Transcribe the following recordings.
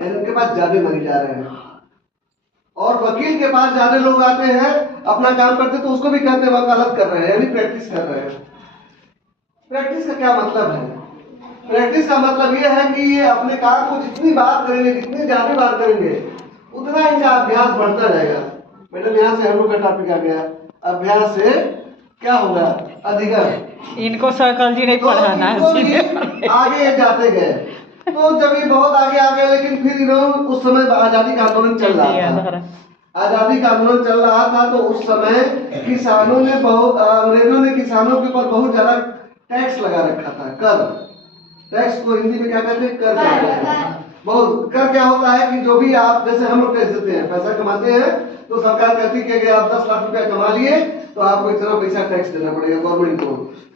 यानी उनके पास ज्यादा मरीज आ रहे हैं। और वकील के पास ज्यादा लोग आते हैं, अपना काम करते तो उसको भी कहते हैं वकालत कर रहे हैं, यानी प्रैक्टिस कर रहे हैं। प्रैक्टिस का क्या मतलब है? प्रैक्टिस का मतलब यह है कि ये अपने काम को जितनी बार करेंगे, जितनी ज्यादा बार करेंगे, उतना इनका अभ्यास बढ़ता जाएगा। मैडम यहाँ से हम लोग का टॉपिक आ गया, अभ्यास से क्या होगा? अधिगम। इनको साइकोलॉजी नहीं पढ़ाना है, आगे जाते गए तो जब ये बहुत आगे आ गए, लेकिन फिर इन्होंने उस समय आजादी का आंदोलन चल रहा था। आजादी का आंदोलन चल रहा था तो उस समय किसानों ने अंग्रेजों ने किसानों के ऊपर बहुत ज्यादा टैक्स लगा रखा था। कर, टैक्स को हिंदी में क्या कहते हैं? कर कहते हैं। बहुत कर क्या होता है कि जो भी आप, जैसे हम लोग टैक्स देते हैं, पैसा कमाते हैं तो सरकार कहती है कि अगर आप 10 लाख रुपया कमा लिए तो आपको इतना पैसा टैक्स देना पड़ेगा गवर्नमेंट को।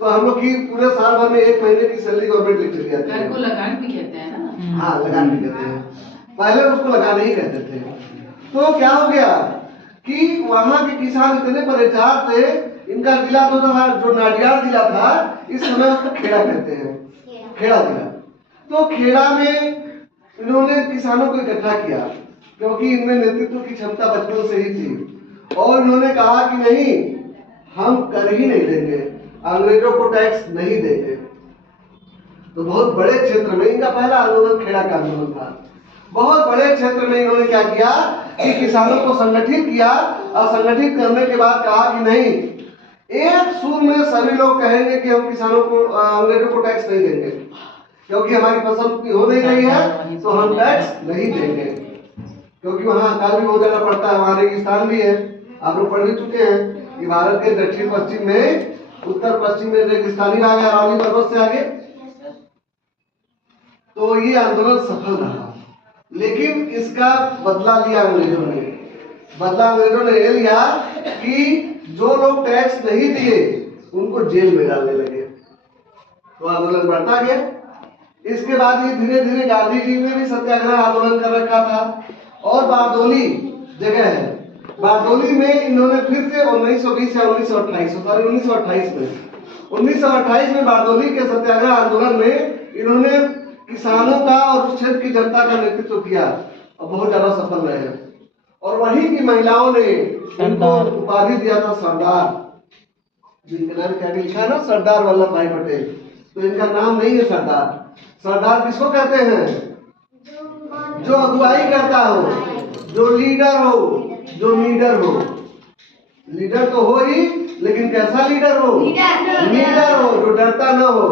तो हम लोग की पूरे साल भर में 1 महीने की सैलरी गवर्नमेंट लिख चली जाती है। कर को लगान भी कहते हैं ना? हाँ, लगान भी कहते हैं। पहले उसको लगान ही कहते थे। तो क्या हो गया कि वहां के किसान इतने परेशान थे, इनका जिला तो था जो नाडियाड जिला था, इस समय उसको खेड़ा कहते हैं, खेड़ा जिला। तो खेड़ा में इन्होंने किसानों को इकट्ठा किया, क्योंकि इनमें नेतृत्व की क्षमता बचपन से ही थी। और इन्होंने कहा कि नहीं, हम कर ही नहीं देंगे, अंग्रेजों को टैक्स नहीं देंगे। तो बहुत बड़े क्षेत्र में इनका पहला आंदोलन खेड़ा का आंदोलन था। बहुत बड़े क्षेत्र में इन्होंने क्या किया कि किसानों को संगठित किया, और संगठित करने के बाद कहा कि नहीं, एक सूर में सभी लोग कहेंगे कि हम किसानों को, अंग्रेजों को टैक्स नहीं देंगे, क्योंकि हमारी फसल उतनी हो नहीं रही है तो हम टैक्स नहीं देंगे। क्योंकि वहाँ अकाल भी बहुत ज्यादा पड़ता है, वहाँ रेगिस्तान भी है। आप लोग पढ़ भी चुके हैं कि भारत के दक्षिण पश्चिम में, उत्तर पश्चिम में रेगिस्तानी भाग है, अरावली पर्वत से आगे। तो ये आंदोलन सफल रहा, लेकिन इसका बदला लिया अंग्रेजों ने। बदला अंग्रेजों ने ये लिया कि जो लोग टैक्स नहीं दिए उनको जेल में डालने लगे। तो आंदोलन बढ़ता गया। इसके बाद ये धीरे धीरे गांधी जी ने भी सत्याग्रह आंदोलन कर रखा था। और बारडोली जगह है, बारडोली में इन्होंने फिर से 1920 या 1928 में बारडोली के सत्याग्रह आंदोलन में इन्होंने किसानों का और उस क्षेत्र की जनता का नेतृत्व किया और बहुत ज्यादा सफल रहे। और वहीं की महिलाओं ने इनको उपाधि दिया था सरदार, जिनका नाम क्या लिखा है ना, सरदार वल्लभ भाई पटेल। तो इनका नाम नहीं है सरदार। सरदार किसको कहते हैं? जो अगुवाई करता हो, जो लीडर हो, जो लीडर हो। लीडर तो हो ही, लेकिन कैसा लीडर हो? लीडर हो जो डरता न हो।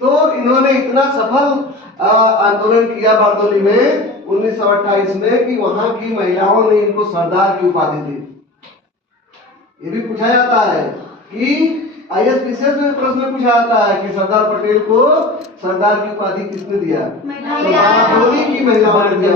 तो इन्होंने इतना सफल आंदोलन किया बारडोली में 1928 में कि वहां की महिलाओं ने इनको सरदार की उपाधि दी। ये भी पूछा जाता है कि ISPCS में प्रश्न पूछा जाता है कि सरदार पटेल को सरदार की उपाधि किसने दिया? तो बारडोली की महिलाओं ने दिया।